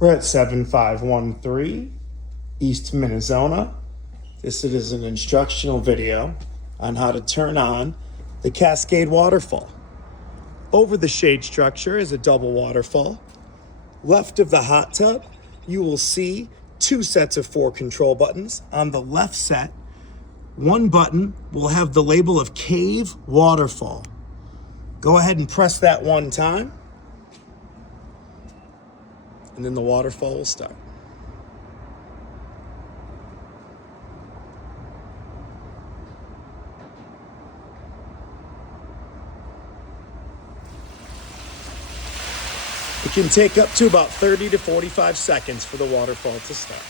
We're at 7513 East Minnesota. This is an instructional video on how to turn on the Cascade waterfall. Over the shade structure is a double waterfall. Left of the hot tub, you will see two sets of 4 control buttons. On the left set, one button will have the label of Cave Waterfall. Go ahead and press that one time, and then the waterfall will start. It can take up to about 30 to 45 seconds for the waterfall to start.